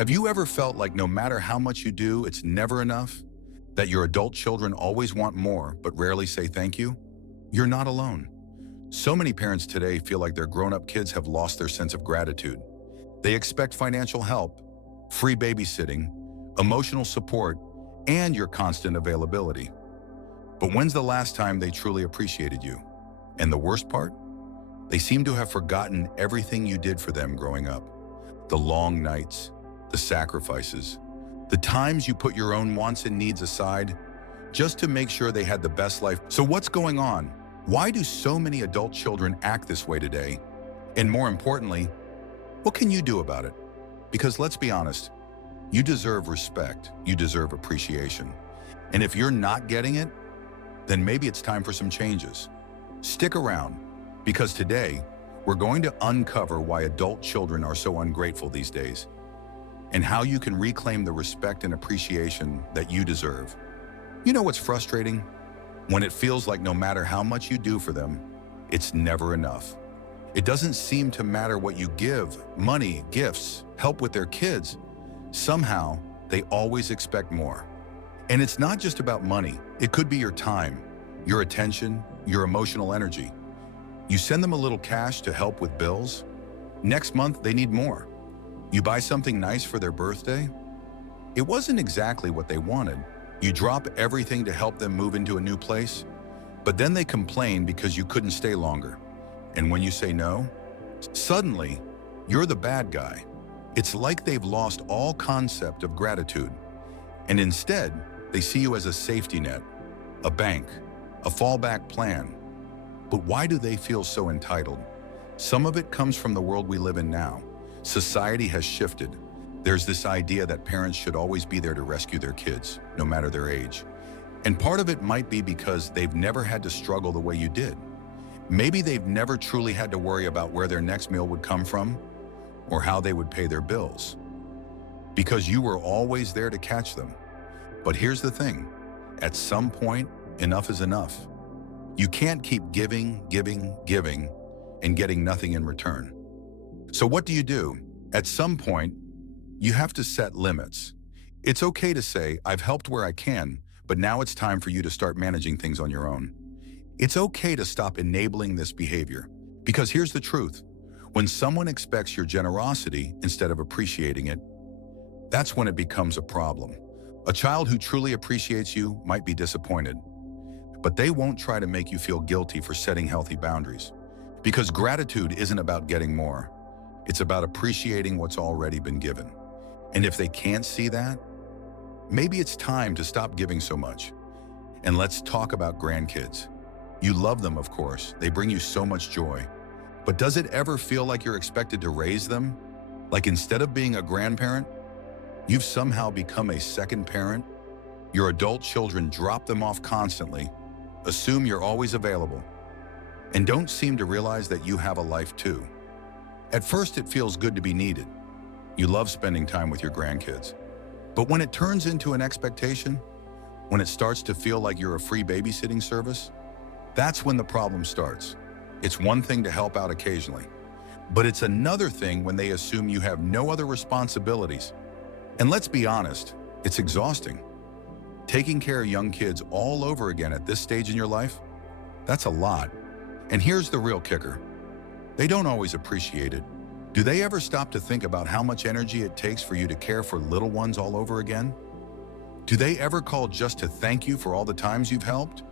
Have you ever felt like no matter how much you do, it's never enough? That your adult children always want more, but rarely say thank you? You're not alone. So many parents today feel like their grown-up kids have lost their sense of gratitude. They expect financial help, free babysitting, emotional support, and your constant availability. But when's the last time they truly appreciated you? And the worst part? They seem to have forgotten everything you did for them growing up. The long nights, the sacrifices, the times you put your own wants and needs aside just to make sure they had the best life. So what's going on? Why do so many adult children act this way today? And more importantly, what can you do about it? Because let's be honest, you deserve respect, you deserve appreciation. And if you're not getting it, then maybe it's time for some changes. Stick around, because today, we're going to uncover why adult children are so ungrateful these days, and how you can reclaim the respect and appreciation that you deserve. You know what's frustrating? When it feels like no matter how much you do for them, it's never enough. It doesn't seem to matter what you give, money, gifts, help with their kids. Somehow, they always expect more. And it's not just about money. It could be your time, your attention, your emotional energy. You send them a little cash to help with bills. Next month, they need more. You buy something nice for their birthday. It wasn't exactly what they wanted. You drop everything to help them move into a new place, but then they complain because you couldn't stay longer. And when you say no, suddenly, you're the bad guy. It's like they've lost all concept of gratitude. And instead, they see you as a safety net, a bank, a fallback plan. But why do they feel so entitled? Some of it comes from the world we live in now. Society has shifted. There's this idea that parents should always be there to rescue their kids, no matter their age. And part of it might be because they've never had to struggle the way you did. Maybe they've never truly had to worry about where their next meal would come from or how they would pay their bills, because you were always there to catch them. But here's the thing, at some point, enough is enough. You can't keep giving, giving, giving, and getting nothing in return. So what do? At some point, you have to set limits. It's okay to say, I've helped where I can, but now it's time for you to start managing things on your own. It's okay to stop enabling this behavior, because here's the truth. When someone expects your generosity instead of appreciating it, that's when it becomes a problem. A child who truly appreciates you might be disappointed, but they won't try to make you feel guilty for setting healthy boundaries. Because gratitude isn't about getting more. It's about appreciating what's already been given. And if they can't see that, maybe it's time to stop giving so much. And let's talk about grandkids. You love them, of course. They bring you so much joy. But does it ever feel like you're expected to raise them? Like instead of being a grandparent, you've somehow become a second parent? Your adult children drop them off constantly, assume you're always available, and don't seem to realize that you have a life too. At first, it feels good to be needed. You love spending time with your grandkids. But when it turns into an expectation, when it starts to feel like you're a free babysitting service, that's when the problem starts. It's one thing to help out occasionally, but it's another thing when they assume you have no other responsibilities. And let's be honest, it's exhausting. Taking care of young kids all over again at this stage in your life, that's a lot. And here's the real kicker. They don't always appreciate it. Do they ever stop to think about how much energy it takes for you to care for little ones all over again? Do they ever call just to thank you for all the times you've helped?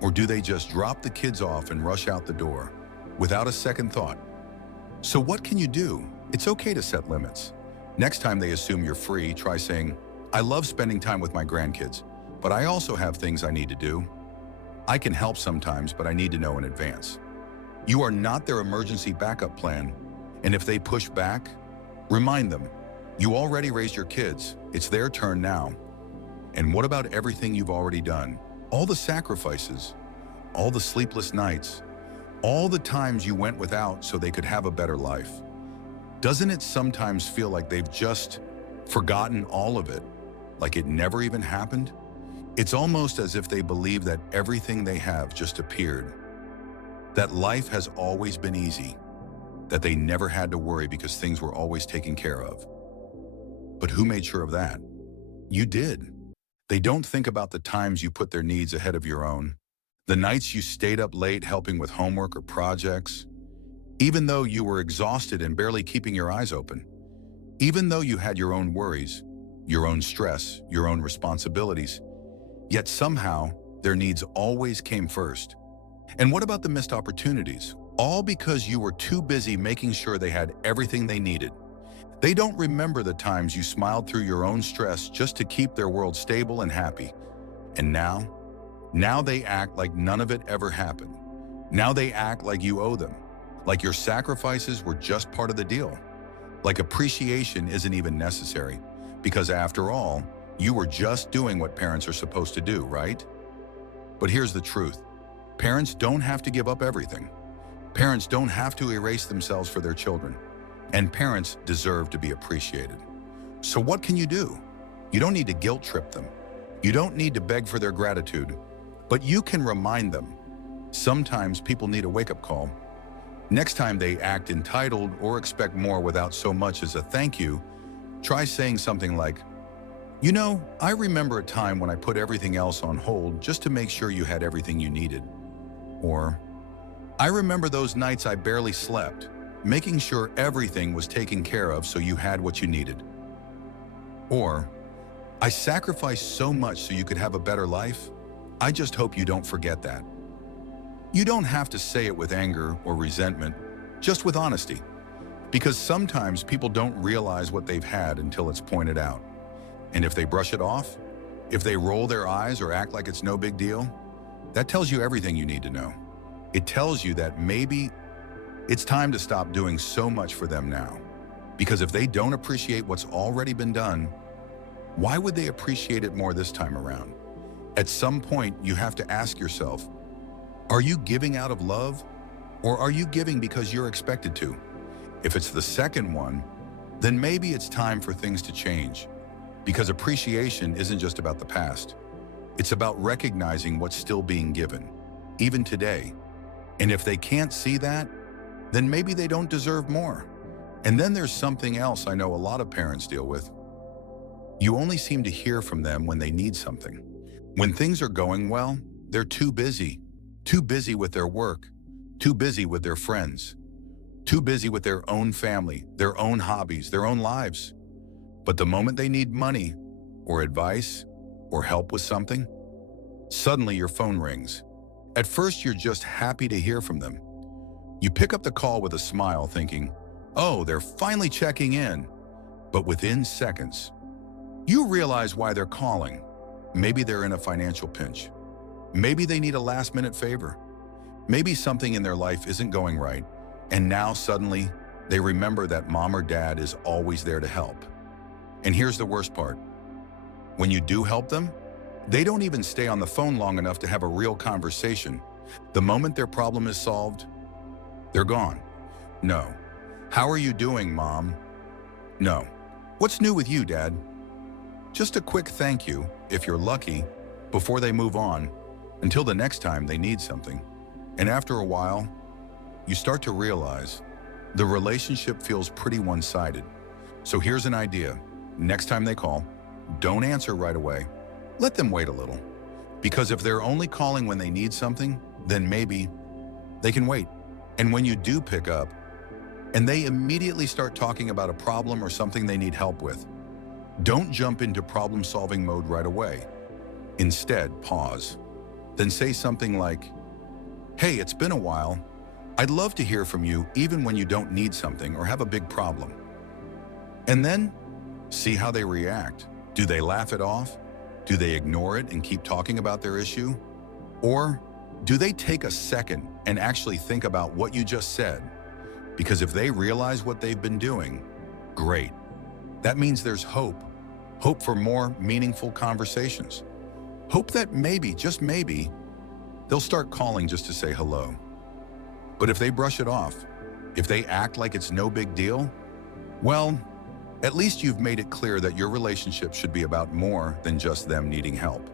Or do they just drop the kids off and rush out the door without a second thought? So what can you do? It's okay to set limits. Next time they assume you're free, try saying, I love spending time with my grandkids, but I also have things I need to do. I can help sometimes, but I need to know in advance. You are not their emergency backup plan, and if they push back, remind them, you already raised your kids, it's their turn now. And what about everything you've already done? All the sacrifices, all the sleepless nights, all the times you went without so they could have a better life. Doesn't it sometimes feel like they've just forgotten all of it, like it never even happened? It's almost as if they believe that everything they have just appeared, that life has always been easy, that they never had to worry because things were always taken care of. But who made sure of that? You did. They don't think about the times you put their needs ahead of your own, the nights you stayed up late helping with homework or projects, even though you were exhausted and barely keeping your eyes open, even though you had your own worries, your own stress, your own responsibilities, yet somehow their needs always came first. And what about the missed opportunities? All because you were too busy making sure they had everything they needed. They don't remember the times you smiled through your own stress just to keep their world stable and happy. And now they act like none of it ever happened. Now they act like you owe them, like your sacrifices were just part of the deal, like appreciation isn't even necessary, because after all, you were just doing what parents are supposed to do, right? But here's the truth. Parents don't have to give up everything. Parents don't have to erase themselves for their children. And parents deserve to be appreciated. So what can you do? You don't need to guilt trip them. You don't need to beg for their gratitude, but you can remind them. Sometimes people need a wake-up call. Next time they act entitled or expect more without so much as a thank you, try saying something like, "You know, I remember a time when I put everything else on hold just to make sure you had everything you needed." Or, "I remember those nights I barely slept, making sure everything was taken care of so you had what you needed." Or, "I sacrificed so much so you could have a better life. I just hope you don't forget that." You don't have to say it with anger or resentment, just with honesty. Because sometimes people don't realize what they've had until it's pointed out. And if they brush it off, if they roll their eyes or act like it's no big deal, that tells you everything you need to know. It tells you that maybe it's time to stop doing so much for them now. Because if they don't appreciate what's already been done, why would they appreciate it more this time around? At some point, you have to ask yourself, are you giving out of love, or are you giving because you're expected to? If it's the second one, then maybe it's time for things to change. Because appreciation isn't just about the past. It's about recognizing what's still being given, even today. And if they can't see that, then maybe they don't deserve more. And then there's something else I know a lot of parents deal with. You only seem to hear from them when they need something. When things are going well, they're too busy with their work, too busy with their friends, too busy with their own family, their own hobbies, their own lives. But the moment they need money, or advice, or help with something, suddenly your phone rings. At first, you're just happy to hear from them. You pick up the call with a smile thinking, oh, they're finally checking in. But within seconds, you realize why they're calling. Maybe they're in a financial pinch. Maybe they need a last-minute favor. Maybe something in their life isn't going right, and now suddenly they remember that mom or dad is always there to help. And here's the worst part. When you do help them, they don't even stay on the phone long enough to have a real conversation. The moment their problem is solved, they're gone. No. How are you doing, Mom? No. What's new with you, Dad? Just a quick thank you, if you're lucky, before they move on, until the next time they need something. And after a while, you start to realize the relationship feels pretty one-sided. So here's an idea. Next time they call, don't answer right away. Let them wait a little. Because if they're only calling when they need something, then maybe they can wait. And when you do pick up, and they immediately start talking about a problem or something they need help with, don't jump into problem-solving mode right away. Instead, pause. Then say something like, hey, it's been a while. I'd love to hear from you even when you don't need something or have a big problem. And then, see how they react. Do they laugh it off? Do they ignore it and keep talking about their issue? Or do they take a second and actually think about what you just said? Because if they realize what they've been doing, great. That means there's hope. Hope for more meaningful conversations. Hope that maybe, just maybe, they'll start calling just to say hello. But if they brush it off, if they act like it's no big deal, well, at least you've made it clear that your relationship should be about more than just them needing help.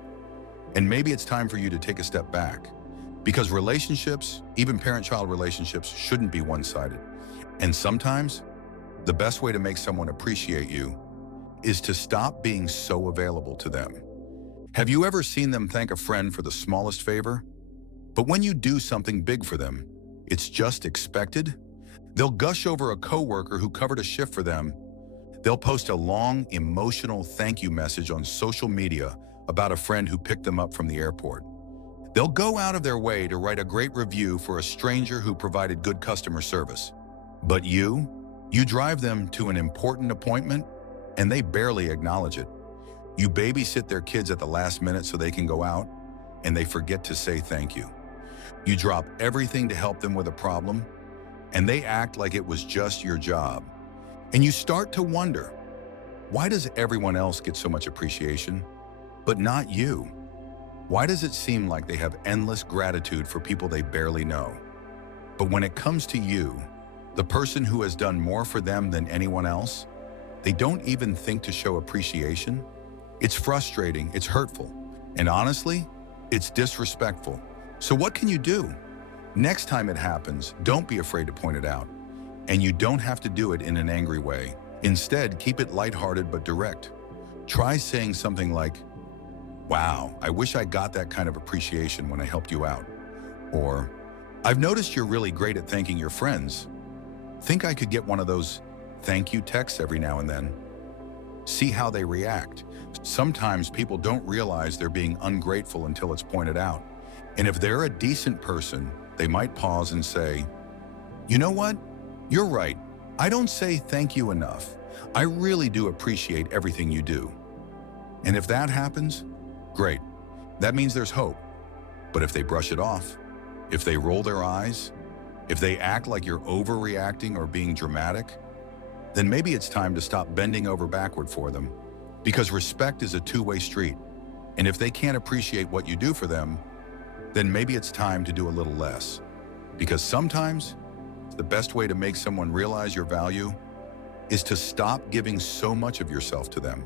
And maybe it's time for you to take a step back, because relationships, even parent-child relationships, shouldn't be one-sided. And sometimes, the best way to make someone appreciate you is to stop being so available to them. Have you ever seen them thank a friend for the smallest favor? But when you do something big for them, it's just expected? They'll gush over a coworker who covered a shift for them. They'll post a long, emotional thank you message on social media about a friend who picked them up from the airport. They'll go out of their way to write a great review for a stranger who provided good customer service. But you drive them to an important appointment, and they barely acknowledge it. You babysit their kids at the last minute so they can go out, and they forget to say thank you. You drop everything to help them with a problem, and they act like it was just your job. And you start to wonder, why does everyone else get so much appreciation, but not you? Why does it seem like they have endless gratitude for people they barely know? But when it comes to you, the person who has done more for them than anyone else, they don't even think to show appreciation? It's frustrating, it's hurtful, and honestly, it's disrespectful. So what can you do? Next time it happens, don't be afraid to point it out. And you don't have to do it in an angry way. Instead, keep it lighthearted but direct. Try saying something like, "Wow, I wish I got that kind of appreciation when I helped you out." Or, "I've noticed you're really great at thanking your friends. Think I could get one of those thank you texts every now and then?" See how they react. Sometimes people don't realize they're being ungrateful until it's pointed out. And if they're a decent person, they might pause and say, "You know what? You're right. I don't say thank you enough. I really do appreciate everything you do." And if that happens, great. That means there's hope. But if they brush it off, if they roll their eyes, if they act like you're overreacting or being dramatic, then maybe it's time to stop bending over backward for them. Because respect is a two-way street. And if they can't appreciate what you do for them, then maybe it's time to do a little less. Because sometimes, the best way to make someone realize your value is to stop giving so much of yourself to them.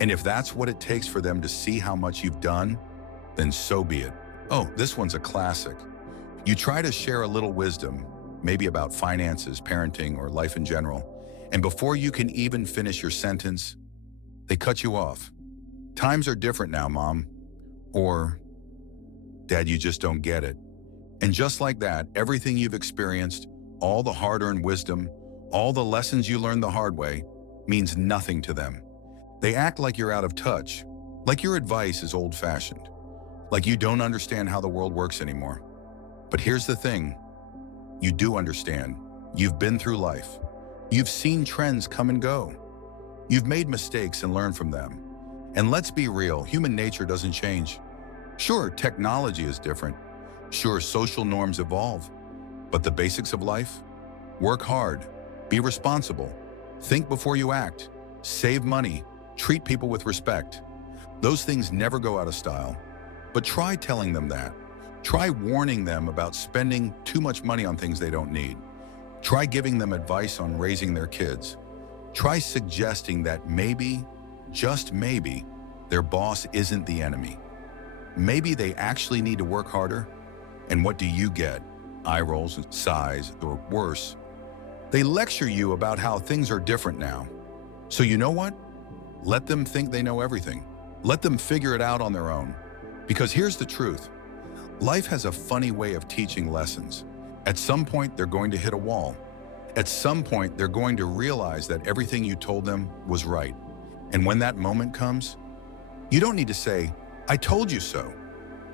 And if that's what it takes for them to see how much you've done, then so be it. Oh, this one's a classic. You try to share a little wisdom, maybe about finances, parenting, or life in general, and before you can even finish your sentence, they cut you off. "Times are different now, Mom." Or, "Dad, you just don't get it." And just like that, everything you've experienced, all the hard-earned wisdom, all the lessons you learned the hard way, means nothing to them. They act like you're out of touch, like your advice is old-fashioned, like you don't understand how the world works anymore. But here's the thing. You do understand. You've been through life. You've seen trends come and go. You've made mistakes and learned from them. And let's be real, human nature doesn't change. Sure, technology is different. Sure, social norms evolve. But the basics of life? Work hard, be responsible, think before you act, save money, treat people with respect. Those things never go out of style. But try telling them that. Try warning them about spending too much money on things they don't need. Try giving them advice on raising their kids. Try suggesting that maybe, just maybe, their boss isn't the enemy. Maybe they actually need to work harder. And what do you get? Eye rolls, sighs, or worse. They lecture you about how things are different now. So you know what? Let them think they know everything. Let them figure it out on their own. Because here's the truth. Life has a funny way of teaching lessons. At some point, they're going to hit a wall. At some point, they're going to realize that everything you told them was right. And when that moment comes, you don't need to say, "I told you so."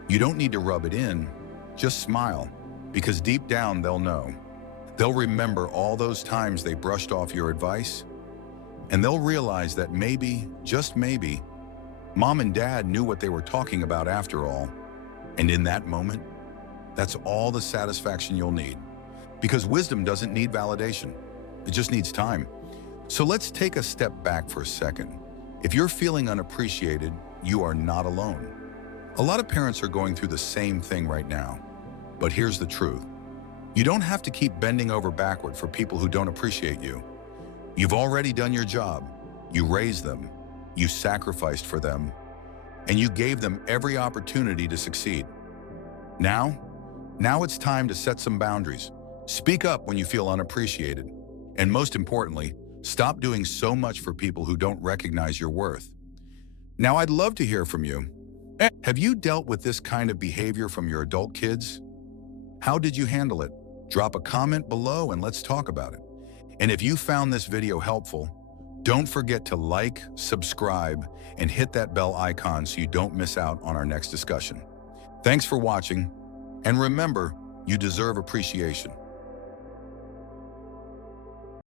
You don't need to rub it in. Just smile, because deep down they'll know. They'll remember all those times they brushed off your advice, and they'll realize that maybe, just maybe, Mom and Dad knew what they were talking about after all. And in that moment, that's all the satisfaction you'll need. Because wisdom doesn't need validation. It just needs time. So let's take a step back for a second. If you're feeling unappreciated, you are not alone. A lot of parents are going through the same thing right now. But here's the truth. You don't have to keep bending over backward for people who don't appreciate you. You've already done your job. You raised them. You sacrificed for them. And you gave them every opportunity to succeed. Now it's time to set some boundaries. Speak up when you feel unappreciated. And most importantly, Stop doing so much for people who don't recognize your worth. Now, I'd love to hear from you. Have you dealt with this kind of behavior from your adult kids? How did you handle it? Drop a comment below and let's talk about it. And if you found this video helpful, don't forget to like, subscribe, and hit that bell icon so you don't miss out on our next discussion. Thanks for watching, and remember, you deserve appreciation.